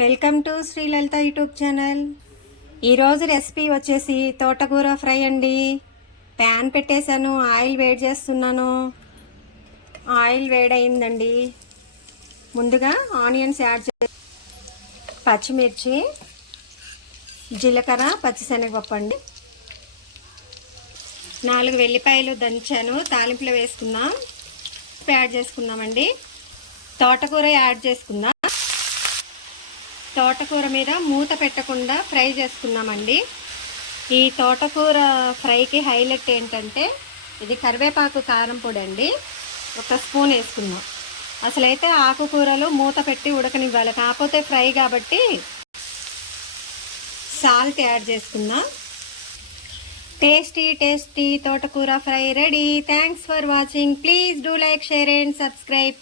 Welcome to Sri Lalitha YouTube channel. ఈరోజు recipe వచ్చేసి తోటకూర ఫ్రై అండి. ప్యాన్ పెట్టేశాను, ఆయిల్ వేడి చేస్తున్నాను. ఆయిల్ వేడయిందండి. ముందుగా ఆనియన్స్ యాడ్ చే, పచ్చిమిర్చి, జీలకర్ర, పచ్చిశనగపప్పు అండి. 4 వెల్లిపాయలు దంచాను, తాలింపులో వేసుకుందాం. యాడ్ చేసుకుందామండి. తోటకూర యాడ్ చేసుకుందాం. తోటకూర మీద మూత పెట్టకుండా ఫ్రై చేసుకున్నామండి. ఈ తోటకూర ఫ్రైకి హైలైట్ ఏంటంటే ఇది కరివేపాకు కారం పొడి అండి. 1 స్పూన్ వేసుకుందాం. అసలైతే ఆకుకూరలు మూత పెట్టి ఉడకనివ్వాలి, కాకపోతే ఫ్రై కాబట్టి సాల్ట్ యాడ్ చేసుకుందాం. టేస్టీ తోటకూర fry ready. Thanks for watching. Please do like, share and subscribe.